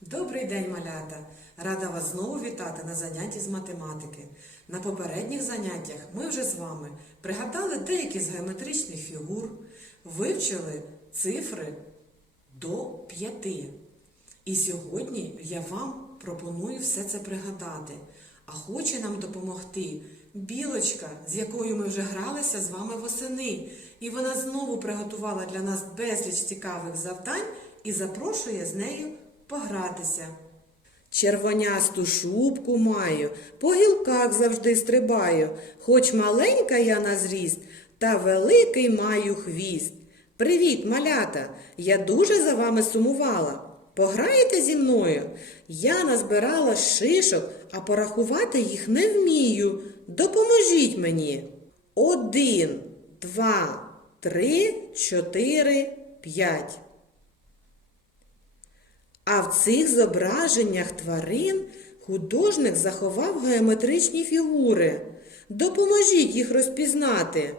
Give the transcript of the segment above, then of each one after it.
день, малята! Рада вас знову вітати на занятті з математики. На попередніх заняттях ми вже з вами пригадали деякі з геометричних фігур, вивчили цифри до п'яти. І сьогодні я вам пропоную все це пригадати. А хоче нам допомогти білочка, з якою ми вже гралися з вами восени. І вона знову приготувала для нас безліч цікавих завдань і запрошує з нею погратися. Червонясту шубку маю, по гілках завжди стрибаю, хоч маленька я на зріст, та великий маю хвіст. Привіт, малята! Я дуже за вами сумувала. Пограєте зі мною? Я назбирала шишок, а порахувати їх не вмію. Допоможіть мені. Один, два, три, чотири, п'ять. А в цих зображеннях тварин художник заховав геометричні фігури. Допоможіть їх розпізнати.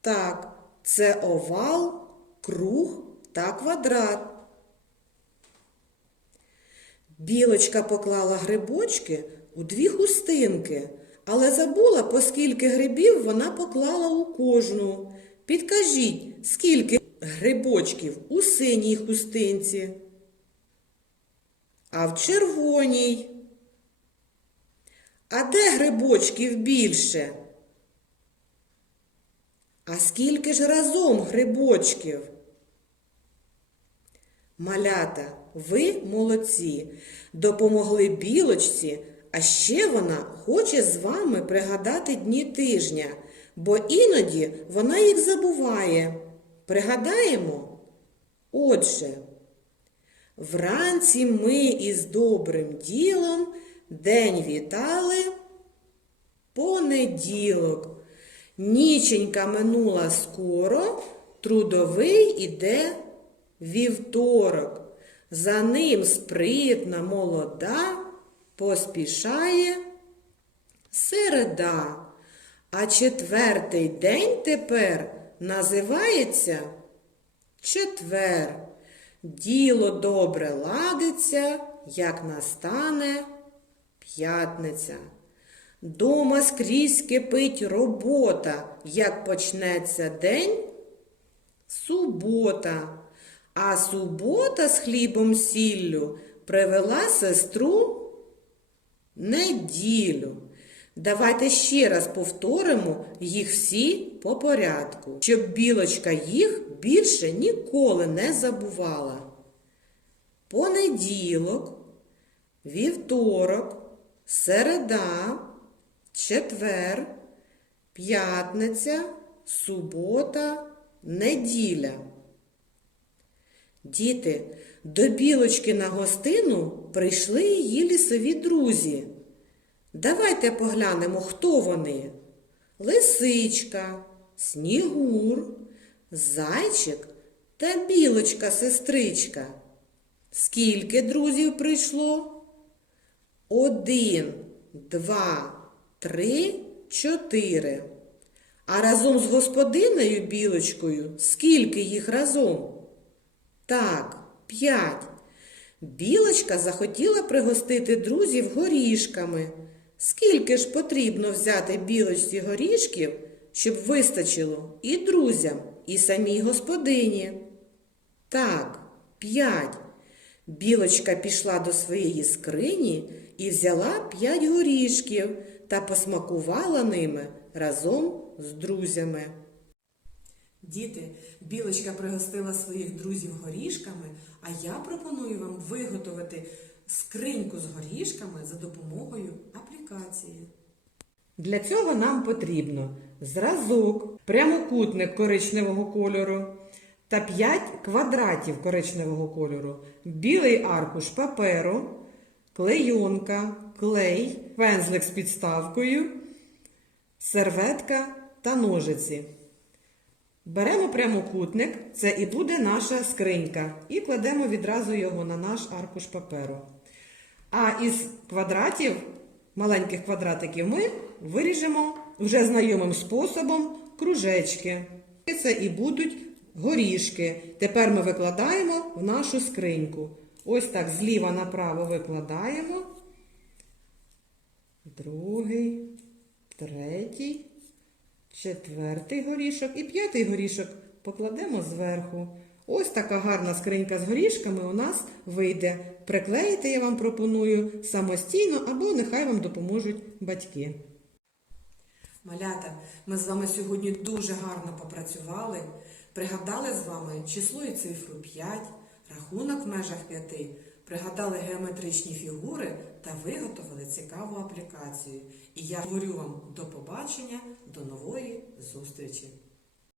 Так, це овал, круг та квадрат. Білочка поклала грибочки у дві хустинки, але забула, по скільки грибів вона поклала у кожну. Підкажіть, скільки грибочків у синій хустинці, а в червоній. А де грибочків більше? А скільки ж разом грибочків? Малята, ви молодці, допомогли білочці, а ще вона хоче з вами пригадати дні тижня, бо іноді вона їх забуває. Пригадаємо? Отже, вранці ми із добрим ділом день вітали понеділок. Ніченька минула скоро, трудовий іде вівторок. За ним спритна молода поспішає середа. А четвертий день тепер називається четвер. Діло добре ладиться, як настане п'ятниця. Дома скрізь кипить робота, як почнеться день субота. А субота з хлібом сіллю привела сестру неділю. Давайте ще раз повторимо їх всі по порядку, щоб білочка їх більше ніколи не забувала. Понеділок, вівторок, середа, четвер, п'ятниця, субота, неділя. Діти, до білочки на гостину прийшли її лісові друзі. Давайте поглянемо, хто вони. Лисичка, снігур, зайчик та білочка-сестричка. Скільки друзів прийшло? Один, два, три, чотири. А разом з господинею білочкою скільки їх разом? Так, п'ять. Білочка захотіла пригостити друзів горішками. Скільки ж потрібно взяти білочці горішків, щоб вистачило і друзям, і самій господині? Так, п'ять. Білочка пішла до своєї скрині і взяла п'ять горішків та посмакувала ними разом з друзями. Діти, білочка пригостила своїх друзів горішками, а я пропоную вам виготовити скриньку з горішками за допомогою аплікації. Для цього нам потрібно зразок, прямокутник коричневого кольору та 5 квадратів коричневого кольору, білий аркуш паперу, клейонка, клей, пензлик з підставкою, серветка та ножиці. Беремо прямокутник, це і буде наша скринька, і кладемо відразу його на наш аркуш паперу. А із квадратів, маленьких квадратиків, ми виріжемо вже знайомим способом кружечки. Це і будуть горішки. Тепер ми викладаємо в нашу скриньку. Ось так зліва направо викладаємо. Другий, третій, четвертий горішок і п'ятий горішок покладемо зверху. Ось така гарна скринька з горішками у нас вийде. Приклеїти я вам пропоную самостійно або нехай вам допоможуть батьки. Малята, ми з вами сьогодні дуже гарно попрацювали. Пригадали з вами число і цифру 5, рахунок в межах 5, пригадали геометричні фігури та виготовили цікаву аплікацію. І я говорю вам до побачення, до нової зустрічі!